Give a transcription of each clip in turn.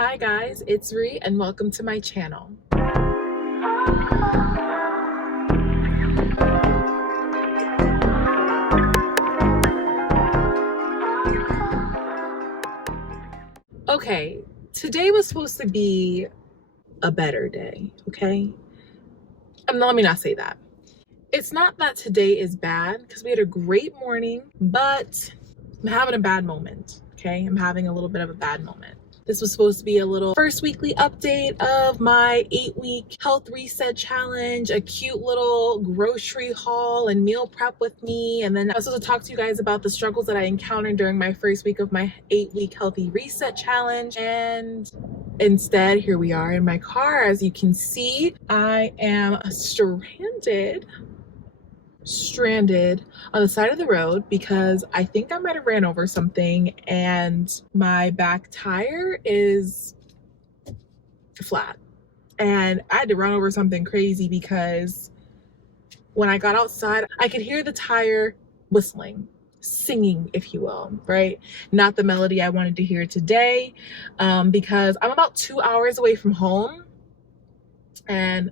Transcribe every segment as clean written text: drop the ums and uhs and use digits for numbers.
Hi guys, it's Ree and welcome to my channel. Okay, today was supposed to be a better day, okay? Let me not say that. It's not that today is bad because we had a great morning, but I'm having a bad moment, okay? I'm having a little bit of a bad moment. This was supposed to be a little first weekly update of my 8-week health reset challenge, a cute little grocery haul and meal prep with me. And then I was supposed to talk to you guys about the struggles that I encountered during my first week of my 8-week healthy reset challenge. And instead, here we are in my car. As you can see, I am stranded on the side of the road because I think I might have ran over something and my back tire is flat. And I had to run over something crazy because when I got outside, I could hear the tire whistling, singing, if you will, right? Not the melody I wanted to hear today, because I'm about 2 hours away from home. And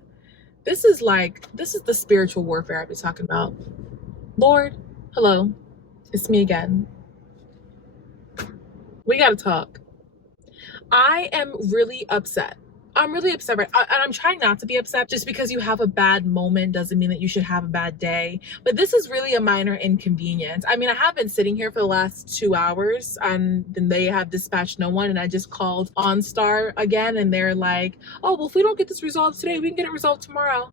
this is the spiritual warfare I've been talking about. Lord, hello, it's me again. We gotta talk. I am really upset. I'm really upset, right? And I'm trying not to be upset. Just because you have a bad moment doesn't mean that you should have a bad day. But this is really a minor inconvenience. I mean, I have been sitting here for the last 2 hours and then they have dispatched no one. And I just called OnStar again and they're like, oh, well, if we don't get this resolved today, we can get it resolved tomorrow.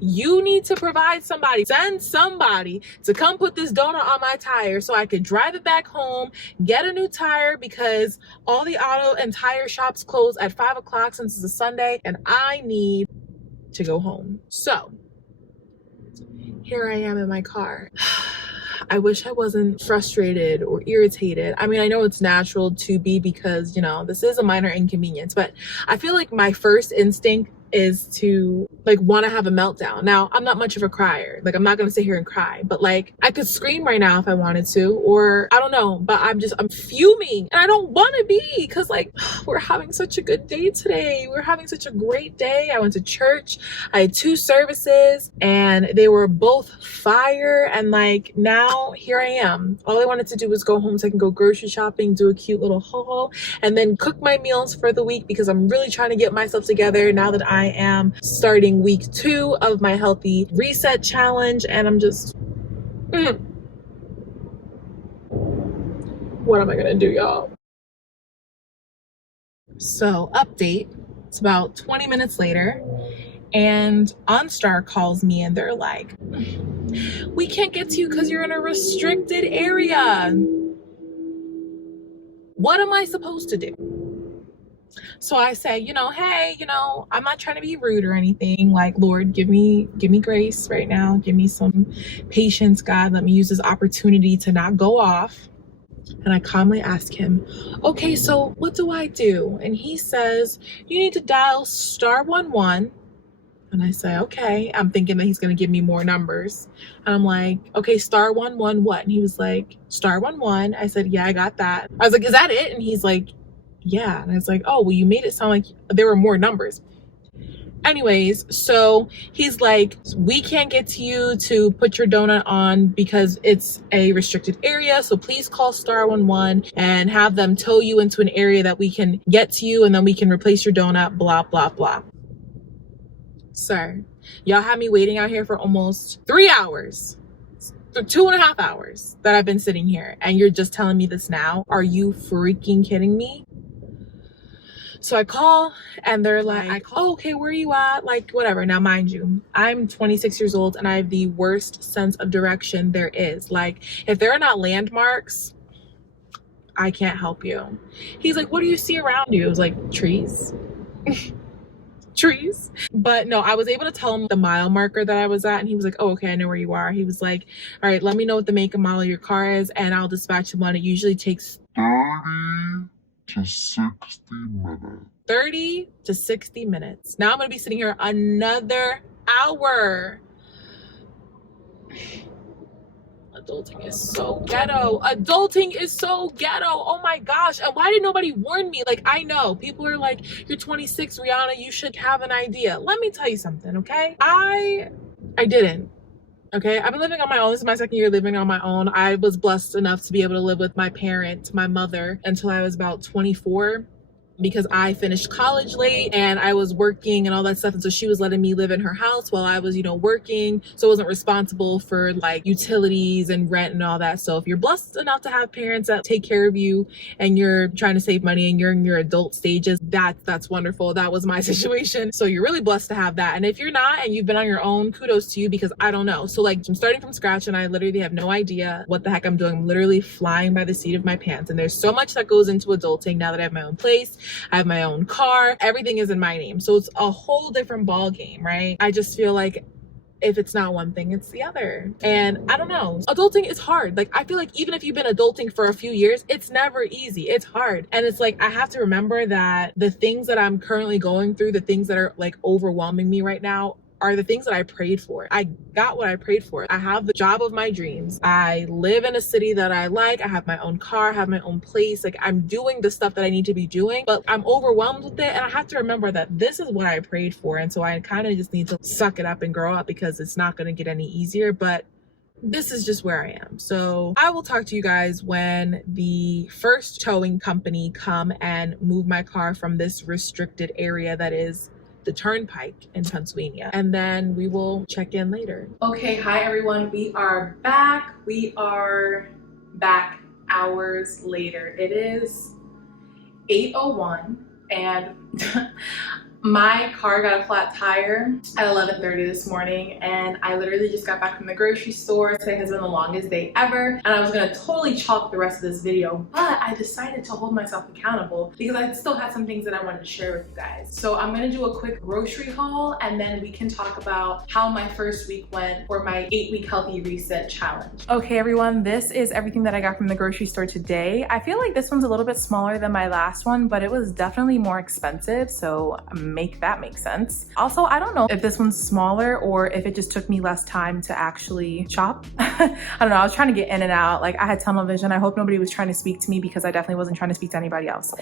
You need to provide somebody, send somebody to come put this donut on my tire so I could drive it back home, get a new tire because all the auto and tire shops close at 5 o'clock since it's a Sunday and I need to go home. So here I am in my car. I wish I wasn't frustrated or irritated. I mean, I know it's natural to be because, this is a minor inconvenience, but I feel like my first instinct is to want to have a meltdown. Now, I'm not much of a crier. I'm not going to sit here and cry, but I could scream right now if I wanted to, or I don't know, but I'm fuming and I don't want to be because we're having such a good day today. We're having such a great day. I went to church. I had 2 services and they were both fire. And now here I am. All I wanted to do was go home so I can go grocery shopping, do a cute little haul, and then cook my meals for the week because I'm really trying to get myself together now that I am starting week 2 of my healthy reset challenge. And I'm just, what am I gonna do, y'all? So update, it's about 20 minutes later and OnStar calls me and they're like, we can't get to you because you're in a restricted area. What am I supposed to do? So I say, hey, I'm not trying to be rude or anything. Lord, give me grace right now. Give me some patience, God. Let me use this opportunity to not go off. And I calmly ask him, okay, so what do I do? And he says, you need to dial *11. And I say, okay. I'm thinking that he's going to give me more numbers. And I'm like, okay, *11 what? And he was like, *11. I said, yeah, I got that. I was like, is that it? And he's like, yeah. And I was like, oh, well, you made it sound like there were more numbers. Anyways, so he's like, we can't get to you to put your donut on because it's a restricted area. So please call *11 and have them tow you into an area that we can get to you and then we can replace your donut, blah, blah, blah. Sir, y'all had me waiting out here for almost 3 hours. For 2.5 hours that I've been sitting here and you're just telling me this now? Are you freaking kidding me? So I call and they're like, oh, okay, where are you at? Whatever. Now, mind you, I'm 26 years old and I have the worst sense of direction there is. If there are not landmarks, I can't help you. He's like, what do you see around you? I was like, trees. Trees. But no, I was able to tell him the mile marker that I was at and he was like, oh, okay, I know where you are. He was like, all right, let me know what the make and model of your car is and I'll dispatch you one. It usually takes 30 to 60 minutes. 30 to 60 minutes. Now I'm going to be sitting here another hour. Adulting is so ghetto. Adulting is so ghetto. Oh my gosh. And why did nobody warn me? Like, I know people are like, you're 26, Rihanna, you should have an idea. Let me tell you something, okay? I didn't. Okay, I've been living on my own. This is my second year living on my own. I was blessed enough to be able to live with my parent, my mother, until I was about 24. Because I finished college late and I was working and all that stuff. And so she was letting me live in her house while I was, working. So I wasn't responsible for like utilities and rent and all that. So if you're blessed enough to have parents that take care of you and you're trying to save money and you're in your adult stages, that's wonderful. That was my situation. So you're really blessed to have that. And if you're not and you've been on your own, kudos to you, because I don't know. So like I'm starting from scratch and I literally have no idea what the heck I'm doing. I'm literally flying by the seat of my pants. And there's so much that goes into adulting now that I have my own place. I have my own car. Everything is in my name. So it's a whole different ball game, right? I just feel like if it's not one thing, it's the other. And I don't know. Adulting is hard. Like, I feel like even if you've been adulting for a few years, it's never easy. It's hard. And it's like, I have to remember that the things that I'm currently going through, the things that are like overwhelming me right now, are the things that I prayed for. I got what I prayed for. I have the job of my dreams. I live in a city that I like. I have my own car, I have my own place. Like, I'm doing the stuff that I need to be doing, but I'm overwhelmed with it. And I have to remember that this is what I prayed for. And so I kind of just need to suck it up and grow up, because it's not going to get any easier. But this is just where I am. So I will talk to you guys when the first towing company come and move my car from this restricted area that is the turnpike in Pennsylvania, and then we will check in later. Okay, hi everyone, we are back. We are back hours later. It is 8:01 and my car got a flat tire at 11:30 this morning, and I literally just got back from the grocery store. Today has been the longest day ever, and I was gonna totally chalk the rest of this video, but I decided to hold myself accountable because I still had some things that I wanted to share with you guys. So I'm gonna do a quick grocery haul, and then we can talk about how my first week went for my 8-week healthy reset challenge. Okay everyone, this is everything that I got from the grocery store today. I feel like this one's a little bit smaller than my last one, but it was definitely more expensive, so make that make sense. Also, I don't know if this one's smaller or if it just took me less time to actually shop. I don't know, I was trying to get in and out. Like, I had tunnel vision. I hope nobody was trying to speak to me, because I definitely wasn't trying to speak to anybody else.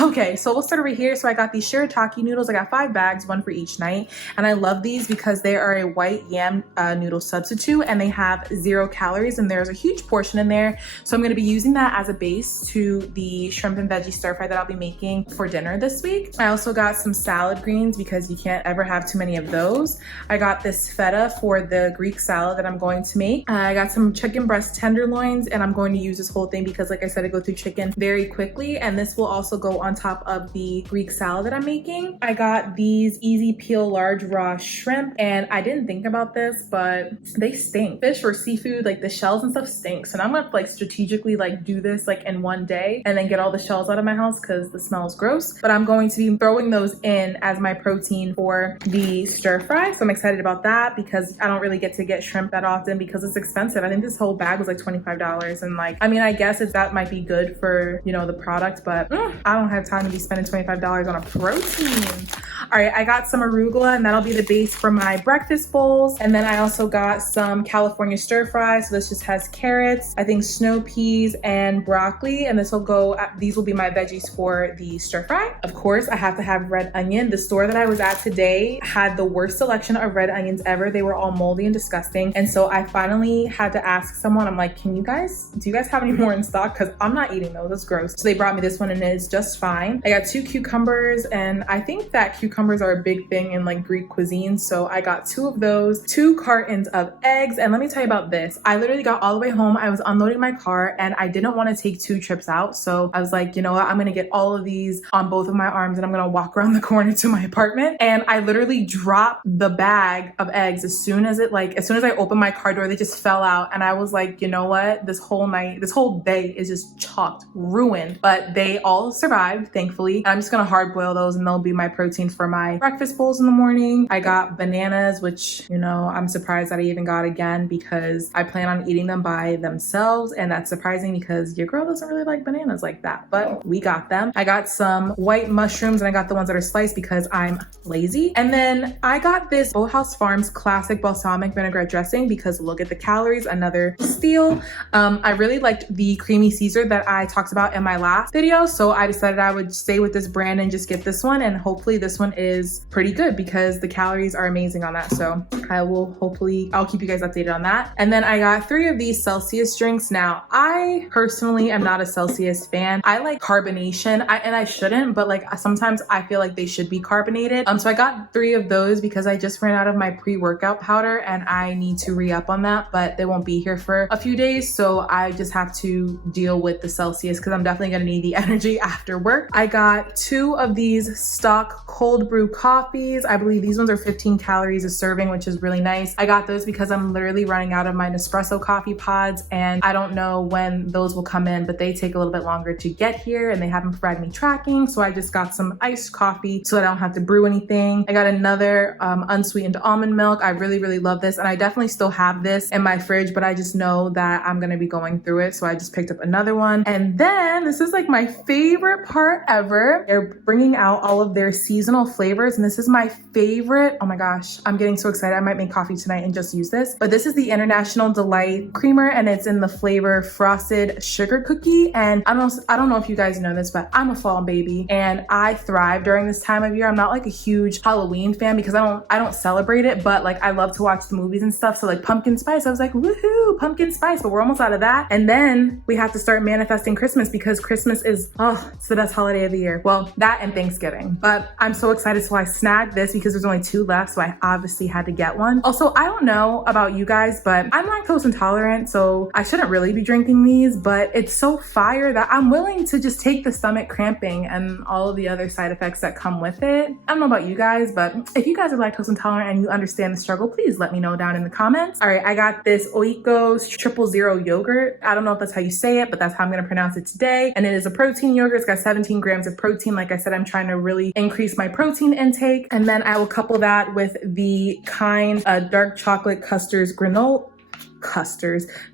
Okay, so we'll start over here. So I got these Shirataki noodles. I got 5 bags, 1 for each night. And I love these because they are a white yam noodle substitute, and they have 0 calories, and there's a huge portion in there. So I'm gonna be using that as a base to the shrimp and veggie stir fry that I'll be making for dinner this week. I also got some salad greens because you can't ever have too many of those. I got this feta for the Greek salad that I'm going to make. I got some chicken breast tenderloins, and I'm going to use this whole thing because, like I said, I go through chicken very quickly, and this will also go on top of the Greek salad that I'm making. I got these easy peel large raw shrimp, and I didn't think about this, but they stink. Fish or seafood, like the shells and stuff stinks, and I'm gonna like strategically like do this like in one day and then get all the shells out of my house because the smell is gross. But I'm going to be throwing those in as my protein for the stir fry. So I'm excited about that because I don't really get to get shrimp that often because it's expensive. I think this whole bag was like $25, and like, I mean, I guess that might be good for, the product, but I don't have time to be spending $25 on a protein. All right, I got some arugula, and that'll be the base for my breakfast bowls. And then I also got some California stir fry. So this just has carrots, I think snow peas and broccoli, and these will be my veggies for the stir fry. Of course, I have to have red onion. The store that I was at today had the worst selection of red onions ever. They were all moldy and disgusting. And so I finally had to ask someone, I'm like, do you guys have any more in stock? Because I'm not eating those, it's gross. So they brought me this one, and it's just fine. I got 2 cucumbers, and I think that cucumbers are a big thing in like Greek cuisine. So I got 2 of those, 2 cartons of eggs. And let me tell you about this. I literally got all the way home. I was unloading my car, and I didn't want to take 2 trips out. So I was like, you know what? I'm going to get all of these on both of my arms, and I'm going to walk around the corner to my apartment. And I literally dropped the bag of eggs as soon as I opened my car door, they just fell out. And I was like, you know what? This whole day is just chalked, ruined. But they all survived, thankfully. And I'm just going to hard boil those, and they'll be my protein for my breakfast bowls in the morning. I got bananas, which, I'm surprised that I even got again because I plan on eating them by themselves. And that's surprising because your girl doesn't really like bananas like that, but we got them. I got some white mushrooms, and I got the ones that are slice because I'm lazy. And then I got this Boathouse Farms classic balsamic vinaigrette dressing because look at the calories, another steal. I really liked the creamy Caesar that I talked about in my last video, so I decided I would stay with this brand and just get this one, and hopefully this one is pretty good because the calories are amazing on that. So I'll keep you guys updated on that. And then I got 3 of these Celsius drinks. Now I personally am not a Celsius fan. I like carbonation, and I shouldn't, but like sometimes I feel like they should be carbonated. So I got 3 of those because I just ran out of my pre-workout powder and I need to re-up on that, but they won't be here for a few days, so I just have to deal with the Celsius because I'm definitely gonna need the energy after work. I got 2 of these stock cold brew coffees. I believe these ones are 15 calories a serving, which is really nice. I got those because I'm literally running out of my Nespresso coffee pods and I don't know when those will come in, but they take a little bit longer to get here and they haven't provided me tracking, so I just got some iced coffee so that I don't have to brew anything. I got another unsweetened almond milk. I really love this, and I definitely still have this in my fridge, but I just know that I'm gonna be going through it, so I just picked up another one. And then this is like my favorite part ever. They're bringing out all of their seasonal flavors, and this is my favorite. Oh my gosh, I'm getting so excited. I might make coffee tonight and just use this, but this is the International Delight Creamer, and it's in the flavor frosted sugar cookie. And I don't know if you guys know this, but I'm a fall baby and I thrive during this time of year. I'm not like a huge Halloween fan because I don't celebrate it, but like I love to watch the movies and stuff. So like pumpkin spice, I was like, woohoo, pumpkin spice, but we're almost out of that. And then we have to start manifesting Christmas because Christmas is, it's the best holiday of the year. Well, that and Thanksgiving, but I'm so excited. So I snagged this because there's only 2 left, so I obviously had to get one. Also, I don't know about you guys, but I'm lactose intolerant, so I shouldn't really be drinking these, but it's so fire that I'm willing to just take the stomach cramping and all of the other side effects that come with it. I don't know about you guys, but if you guys are lactose intolerant and you understand the struggle, please let me know down in the comments. All right, I got this IYKYK 000 yogurt. I don't know if that's how you say it, but that's how I'm gonna pronounce it today. And it is a protein yogurt. It's got 17 grams of protein. Like I said, I'm trying to really increase my protein intake. And then I will couple that with the kind dark chocolate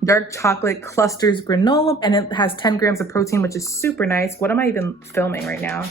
dark chocolate clusters granola, and it has 10 grams of protein, which is super nice. What am I even filming right now?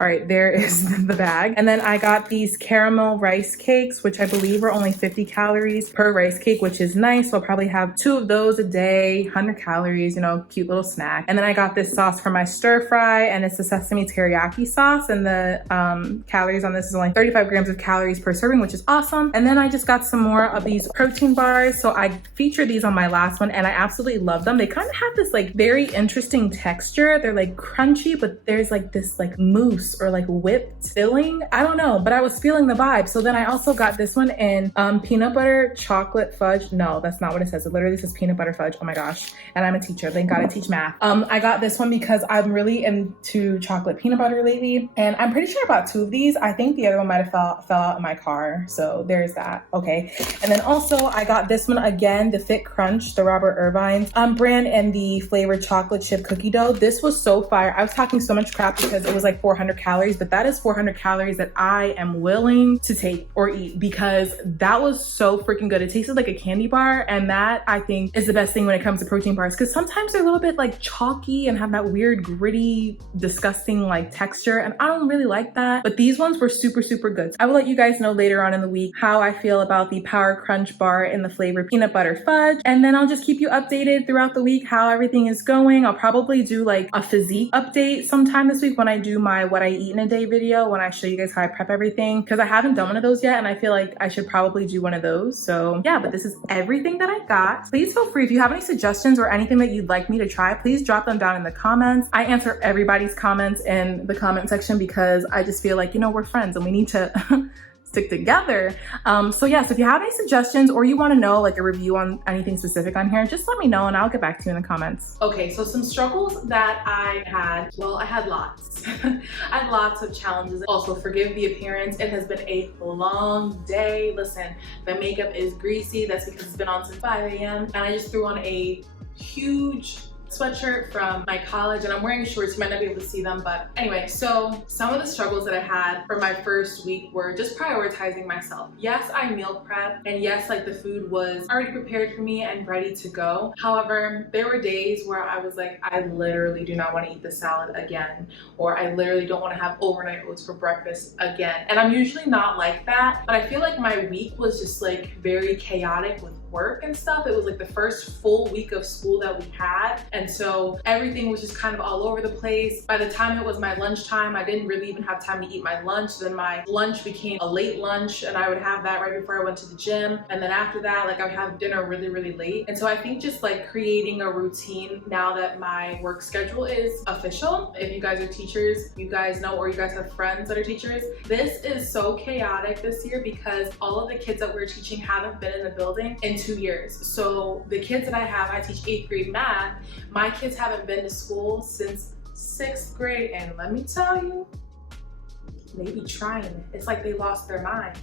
All right, there is the bag. And then I got these caramel rice cakes, which I believe are only 50 calories per rice cake, which is nice. So I'll probably have 2 of those a day, 100 calories, you know, cute little snack. And then I got this sauce for my stir fry, and it's the sesame teriyaki sauce, and the calories on this is only 35 grams of calories per serving, which is awesome. And then I just got some more of these protein bars. So I featured these on my last one and I absolutely love them. They kind of have this like very interesting texture. They're like crunchy, but there's like this like mousse or like whipped filling. I don't know, but I was feeling the vibe. So then I also got this one in peanut butter chocolate fudge. No, that's not what it says. It literally says peanut butter fudge. Oh my gosh. And I'm a teacher. Thank God I teach math. I got this one because I'm really into chocolate peanut butter lately. And I'm pretty sure I bought 2 of these. I think the other one might have fell out in my car. So there's that. Okay. And then also I got this one again, the Fit Crunch, the Robert Irvine's brand, and the flavored chocolate chip cookie dough. This was so fire. I was talking so much crap because it was like 400 calories, but that is 400 calories that I am willing to take or eat because that was so freaking good. It tasted like a candy bar, and that I think is the best thing when it comes to protein bars because sometimes they're a little bit like chalky and have that weird gritty disgusting like texture, and I don't really like that, but these ones were super good. I will let you guys know later on in the week how I feel about the Power Crunch bar in the flavor peanut butter fudge, and then I'll just keep you updated throughout the week how everything is going. I'll probably do like a physique update sometime this week when I do my what I eat in a day video, when I show you guys how I prep everything, because I haven't done one of those yet and I feel like I should probably do one of those. So yeah, but this is everything that I got. Please feel free if you have any suggestions or anything that you'd like me to try, please drop them down in the comments. I answer everybody's comments in the comment section because I just feel like, you know, we're friends and we need to stick together. So yes, if you have any suggestions or you want to know like a review on anything specific on here, just let me know and I'll get back to you in the comments. Okay, so some struggles that I had, well, I had lots. I had lots of challenges. Also, forgive the appearance. It has been a long day. Listen, the makeup is greasy. That's because it's been on since 5 a.m. and I just threw on a huge sweatshirt from my college, and I'm wearing shorts. You might not be able to see them, but anyway, so some of the struggles that I had for my first week were just prioritizing myself. Yes, I meal prep, and yes, like the food was already prepared for me and ready to go. However, there were days where I was like, I literally do not want to eat the salad again, or I literally don't want to have overnight oats for breakfast again. And I'm usually not like that, but I feel like my week was just like very chaotic with work and stuff. It was like the first full week of school that we had, and so everything was just kind of all over the place. By the time it was my lunchtime, I didn't really even have time to eat my lunch. Then my lunch became a late lunch, and I would have that right before I went to the gym, and then after that, like I would have dinner really late. And so I think just like creating a routine now that my work schedule is official. If you guys are teachers, you guys know, or you guys have friends that are teachers, this is so chaotic this year because all of the kids that we're teaching haven't been in the building in 2 years. So the kids that I have, I teach 8th grade math. My kids haven't been to school since 6th grade, and let me tell you, they be trying it. It's like they lost their minds.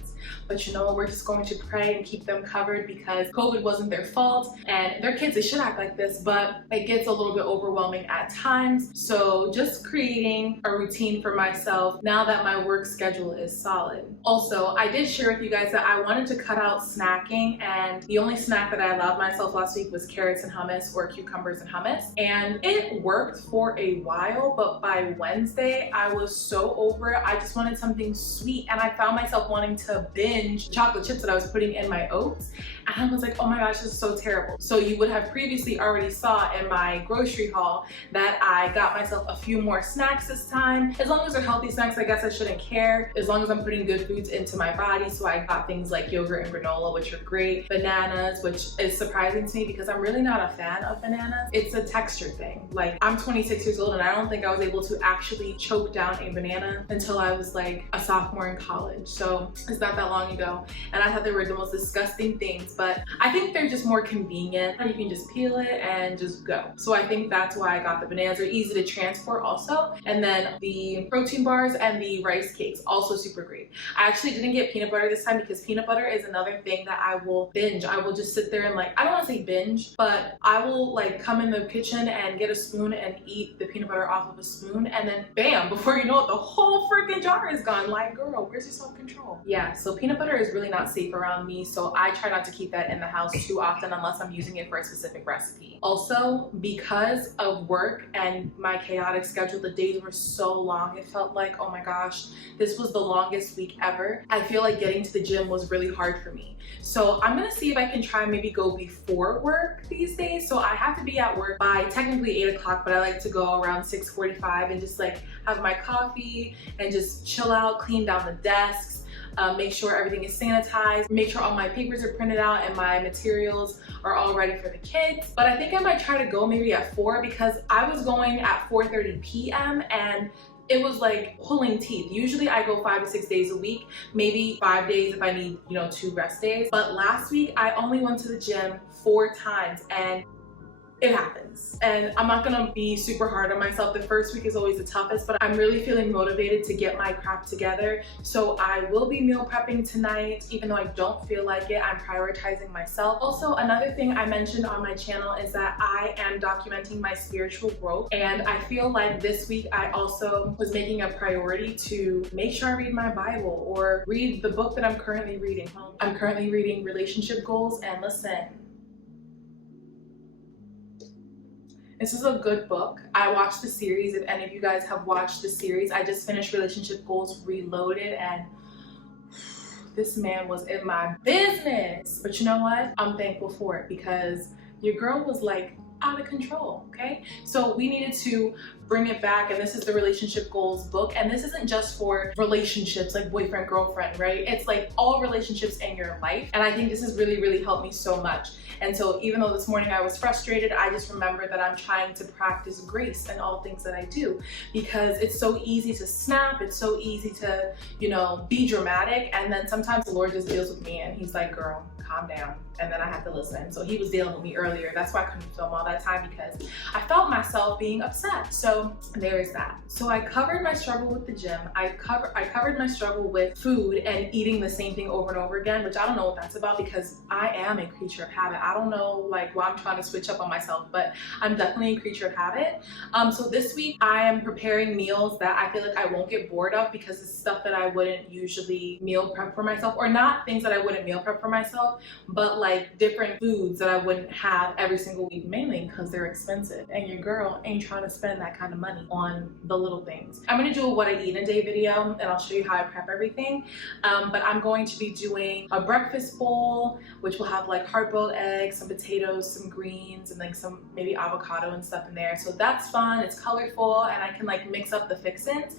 But you know, we're just going to pray and keep them covered because COVID wasn't their fault, and their kids, they should act like this, but it gets a little bit overwhelming at times. So just creating a routine for myself now that my work schedule is solid. Also, I did share with you guys that I wanted to cut out snacking, and the only snack that I allowed myself last week was carrots and hummus, or cucumbers and hummus. And it worked for a while, but by Wednesday, I was so over it. I just wanted something sweet, and I found myself wanting to binge chocolate chips that I was putting in my oats, and I was like, oh my gosh, this is so terrible. So you would have previously already saw in my grocery haul that I got myself a few more snacks this time. As long as they're healthy snacks, I guess I shouldn't care, as long as I'm putting good foods into my body. So I got things like yogurt and granola, which are great, bananas, which is surprising to me because I'm really not a fan of bananas. It's a texture thing. Like, I'm 26 years old, and I don't think I was able to actually choke down a banana until I was like a sophomore in college. So it's not that long ago, and I thought they were the most disgusting things, but I think they're just more convenient. You can just peel it and just go. So I think that's why I got the bananas. They're easy to transport also. And then the protein bars and the rice cakes, also super great. I actually didn't get peanut butter this time because peanut butter is another thing that I will binge. I will just sit there and like, I don't want to say binge, but I will like come in the kitchen and get a spoon and eat the peanut butter off of a spoon, and then bam, before you know it, the whole freaking jar is gone. Like, girl, where's your self-control? Yeah, so peanut butter is really not safe around me, so I try not to keep that in the house too often unless I'm using it for a specific recipe. Also, because of work and my chaotic schedule, the days were so long. It felt like, oh my gosh, this was the longest week ever. I feel like getting to the gym was really hard for me. So I'm gonna see if I can try maybe go before work these days. So I have to be at work by technically 8 o'clock, but I like to go around 6:45 and just like have my coffee and just chill out, clean down the desks, make sure everything is sanitized, make sure all my papers are printed out and my materials are all ready for the kids. But I think I might try to go maybe at 4 because I was going at 4:30 p.m. and it was like pulling teeth. Usually I go 5 to 6 days a week, maybe 5 days if I need, you know, 2 rest days. But last week I only went to the gym 4 times, and it happens. And I'm not gonna be super hard on myself. The first week is always the toughest, but I'm really feeling motivated to get my crap together. So I will be meal prepping tonight, even though I don't feel like it. I'm prioritizing myself. Also, another thing I mentioned on my channel is that I am documenting my spiritual growth. And I feel like this week I also was making a priority to make sure I read my Bible or read the book that I'm currently reading. I'm currently reading Relationship Goals, and listen, this is a good book. I watched the series. If any of you guys have watched the series, I just finished Relationship Goals Reloaded, and this man was in my business. But you know what? I'm thankful for it because your girl was like out of control, okay? So we needed to bring it back, and this is the Relationship Goals book. And this isn't just for relationships like boyfriend, girlfriend, right? It's like all relationships in your life. And I think this has really helped me so much. And so even though this morning I was frustrated, I just remembered that I'm trying to practice grace in all things that I do, because it's so easy to snap. It's so easy to, you know, be dramatic. And then sometimes the Lord just deals with me and he's like, girl, calm down. and then I had to listen. So he was dealing with me earlier. That's why I couldn't film all that time, because I felt myself being upset. So there is that. So I covered my struggle with the gym. I covered my struggle with food and eating the same thing over and over again, which I don't know what that's about, because I am a creature of habit. I don't know like why I'm trying to switch up on myself, but I'm definitely a creature of habit. So this week I am preparing meals that I feel like I won't get bored of, because it's stuff that I wouldn't usually meal prep for myself, or not things that I wouldn't meal prep for myself, but like different foods that I wouldn't have every single week, mainly because they're expensive and your girl ain't trying to spend that kind of money on the little things. I'm gonna do a what I eat in a day video, and I'll show you how I prep everything. But I'm going to be doing a breakfast bowl, which will have like hard-boiled eggs, some potatoes, some greens, and like some maybe avocado and stuff in there. So that's fun, it's colorful, and I can like mix up the fixins.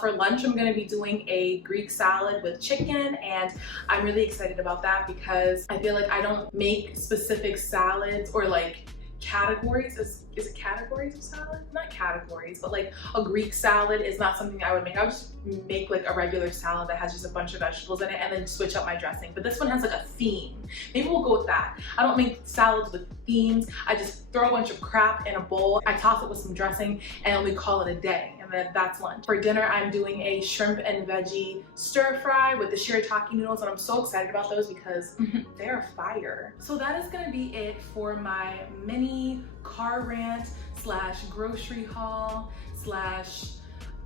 For lunch, I'm gonna be doing a Greek salad with chicken, and I'm really excited about that because I feel like I don't make specific salads or like categories. Is it categories of salad? Not categories, but like a Greek salad is not something I would make. I would just make like a regular salad that has just a bunch of vegetables in it and then switch up my dressing. But this one has like a theme. Maybe we'll go with that. I don't make salads with themes. I just throw a bunch of crap in a bowl. I toss it with some dressing and we call it a day. And then that's lunch. For dinner, I'm doing a shrimp and veggie stir fry with the Shirataki noodles, and I'm so excited about those because they're fire. So that is gonna be it for my mini car rant slash grocery haul slash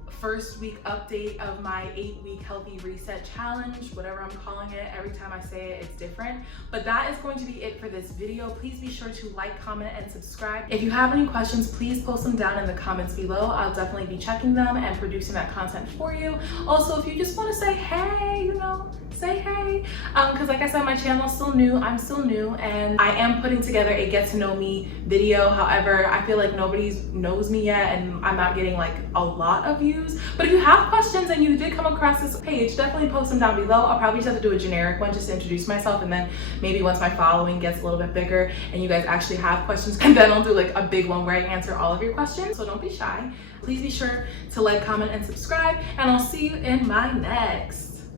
first week update of my 8-week healthy reset challenge, whatever I'm calling it. Every time I say it, it's different. But that is going to be it for this video. Please be sure to like, comment, and subscribe. If you have any questions, please post them down in the comments below. I'll definitely be checking them and producing that content for you. Also, if you just want to say hey, you know, say hey, because like I said, my channel is still new. I'm still new, and I am putting together a get to know me video. However, I feel like nobody knows me yet, and I'm not getting like a lot of views. But if you have questions and you did come across this page, definitely post them down below. I'll probably just have to do a generic one just to introduce myself, and then maybe once my following gets a little bit bigger and you guys actually have questions, and then I'll do like a big one where I answer all of your questions. So don't be shy. Please be sure to like, comment, and subscribe, and I'll see you in my next